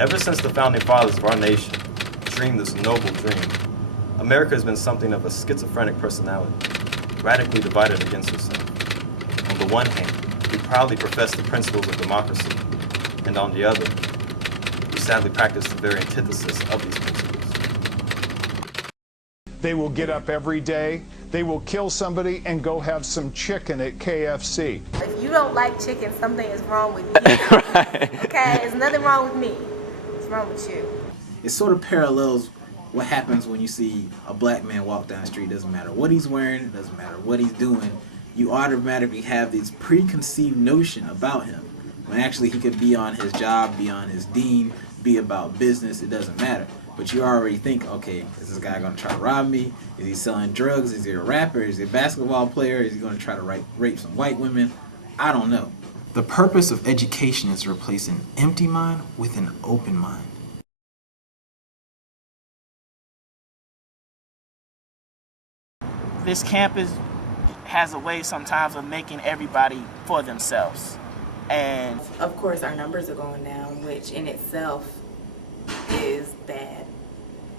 Ever since the founding fathers of our nation dreamed this noble dream, America has been something of a schizophrenic personality, radically divided against herself. On the one hand, we proudly profess the principles of democracy, and on the other, we sadly practice the very antithesis of these principles. They will get up every day, they will kill somebody and go have some chicken at KFC. If you don't like chicken, something is wrong with you. Right. Okay? There's nothing wrong with me. What's wrong with you? It sort of parallels what happens when you see a black man walk down the street. Doesn't matter what he's wearing, it doesn't matter what he's doing. You automatically have this preconceived notion about him. When actually he could be on his job, be on his dean, be about business, it doesn't matter. But you already think, okay, is this guy going to try to rob me? Is he selling drugs? Is he a rapper? Is he a basketball player? Is he going to try to rape some white women? I don't know. The purpose of education is to replace an empty mind with an open mind. This campus has a way sometimes of making everybody for themselves. And of course our numbers are going down, which in itself is bad.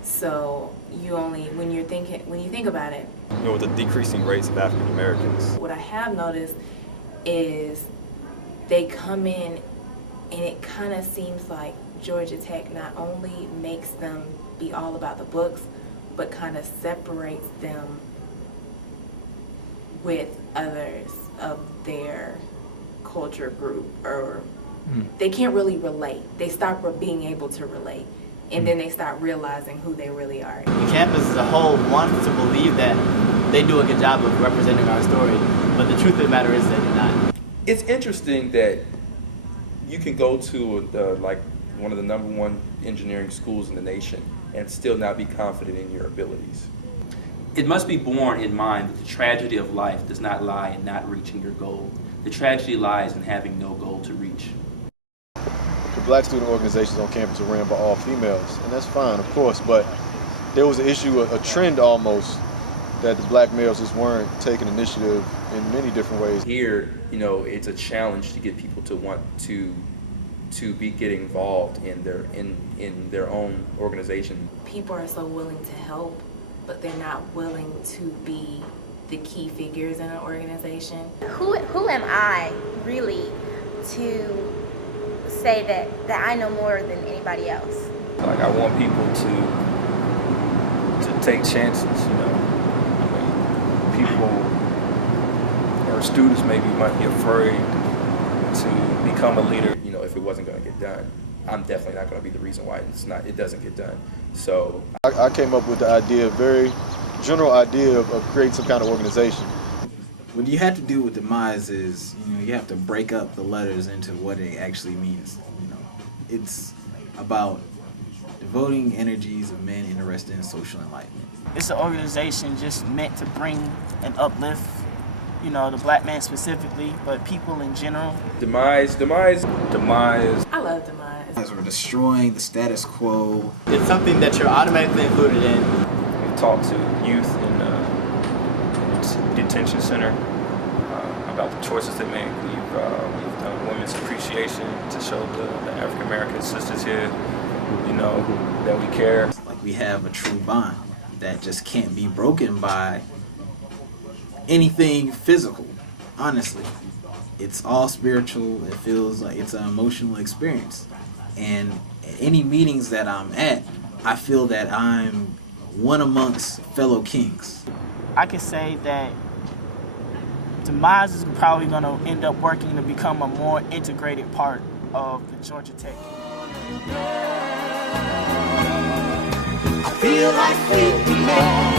So when you think about it, With the decreasing rates of African Americans. what I have noticed is they come in and it kind of seems like Georgia Tech not only makes them be all about the books, but kind of separates them with others of their culture group, or they can't really relate. They stop being able to relate, and then they start realizing who they really are. The campus as a whole wants to believe that they do a good job of representing our story, but the truth of the matter is they do not. It's interesting that you can go to like one of the #1 engineering schools in the nation and still not be confident in your abilities. It must be borne in mind that the tragedy of life does not lie in not reaching your goal. The tragedy lies in having no goal to reach. The black student organizations on campus are ran by all females, and that's fine, of course, but there was an issue, a trend almost, that the black males just weren't taking initiative in many different ways. Here, it's a challenge to get people to want to get involved in their own organization. People are so willing to help, but they're not willing to be the key figures in an organization. Who am I really to say that I know more than anybody else? Like, I want people to take chances, people or students maybe might be afraid to become a leader. If it wasn't going to get done, I'm definitely not going to be the reason why it doesn't get done. So I came up with the idea, very general idea of creating some kind of organization. What you have to do with demise is, you have to break up the letters into what it actually means. It's about devoting energies of men interested in social enlightenment. it's an organization just meant to bring and uplift, the black man specifically, but people in general. Demise. I love Demise. As we're destroying the status quo. It's something that you're automatically included in. We talk to youth in the detention center about the choices they make. We've done women's appreciation to show the African American sisters here, that we care. Like, we have a true bond that just can't be broken by anything physical, honestly. It's all spiritual. It feels like it's an emotional experience. And at any meetings that I'm at, I feel that I'm one amongst fellow kings. I could say that Demise is probably going to end up working to become a more integrated part of the Georgia Tech. I feel like we can